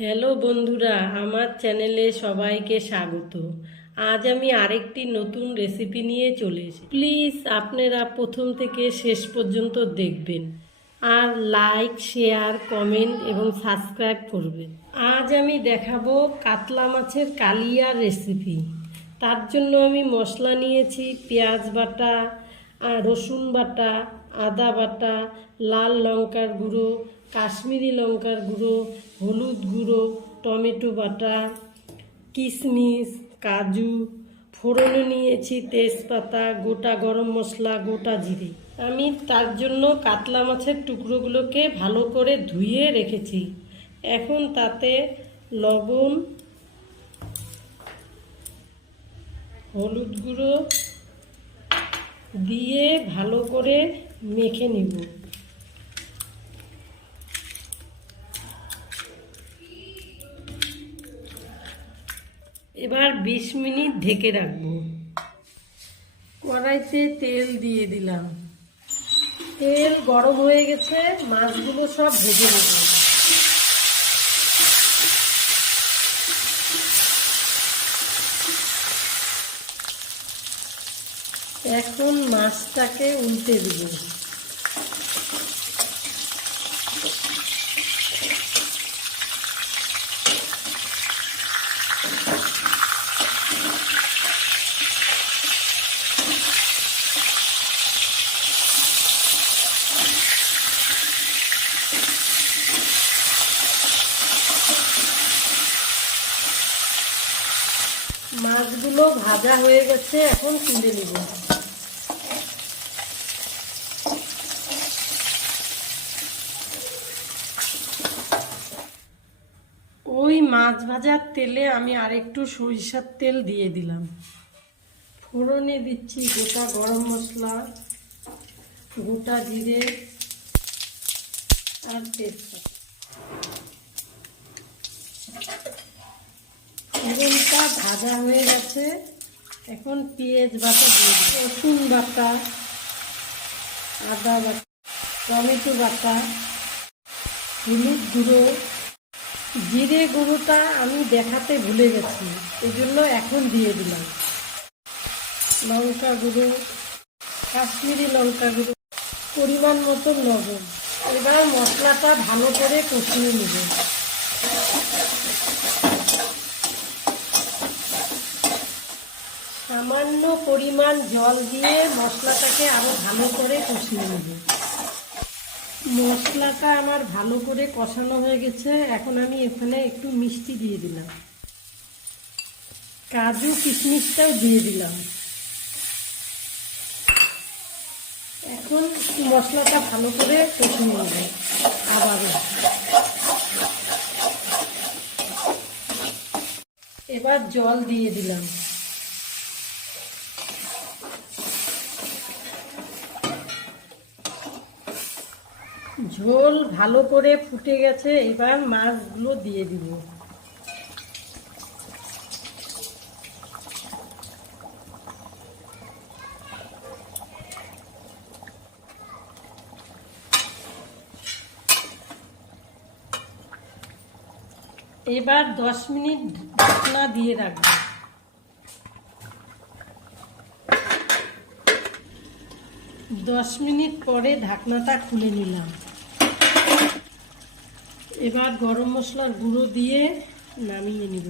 Hello বন্ধুরা, আমার চ্যানেলে সবাইকে স্বাগত। আজ আমি আরেকটি নতুন রেসিপি নিয়ে চলে এসেছি। প্লিজ আপনারা প্রথম থেকে শেষ পর্যন্ত দেখবেন আর লাইক, শেয়ার, কমেন্ট এবং সাবস্ক্রাইব করবেন। আজ আমি দেখাবো কাতলা মাছের কালিয়া রেসিপি। তার জন্য আমি মশলা নিয়েছি, পেঁয়াজ বাটা রসুন বাটা, আদা বাটা, লাল লঙ্কার গুঁড়ো, কাশ্মীরি লঙ্কার গুঁড়ো, হলুদ গুঁড়ো, টমেটো বাটা কিশমিশ কাজু ফোড়নে নিয়েছি তেজপাতা, গোটা গরম মশলা, গোটা জিরে। আমি তার জন্য কাতলা মাছের টুকরোগুলোকে ভালো করে ধুয়ে রেখেছি। এখন তাতে লবণ, হলুদ গুঁড়ো দিয়ে ভালো করে মেখে নিব। এবার বিশ মিনিট ঢেকে রাখব। কড়াইতে তেল দিয়ে দিলাম। তেল গরম হয়ে গেছে, মাছগুলো সব ভেজে নেব। এখন মাছটাকে উল্টে দিব। মাছগুলো ভাজা হয়ে গেছে, এখন তুলে নিব। ওই মাছ ভাজার তেলে আমি আরেকটু সরিষার তেল দিয়ে দিলাম। ফোড়নে দিচ্ছি গোটা গরম মশলা, গোটা জিরে আর তেজপাতা। ভাজা হয়ে গেছে। এখন পেঁয়াজ বাটা দিয়ে রসুন বাটা, আদা বাটা, টমেটো বাটা, হলুদ গুঁড়ো, জিরে গুঁড়োটা আমি দেখাতে ভুলে গেছি এই জন্য এখন দিয়ে দিলাম। লঙ্কা গুঁড়ো, কাশ্মীরি লঙ্কা গুঁড়ো, পরিমাণ মতো লবণ। এবার মশলাটা ভালো করে কষিয়ে নেব। সামান্য পরিমাণ জল দিয়ে মশলাটাকে আরও ভালো করে কষিয়ে নেব। মশলাটা আমার ভালো করে কষানো হয়ে গেছে। এখন আমি এখানে একটু মিষ্টি দিয়ে দিলাম। কাজু কিশমিশটাও দিয়ে দিলাম। এখন মশলাটা ভালো করে কষিয়ে নেব আবারও। এবার জল দিয়ে দিলাম। ঝোল ভালো করে ফুটে গেছে, এবার মাছগুলো দিয়ে দিব। এবার দশ মিনিট ঢাকনা দিয়ে রাখব। দশ মিনিট পরে ঢাকনাটা খুলে নিলাম। এবার গরম মশলার গুঁড়ো দিয়ে নামিয়ে নিব।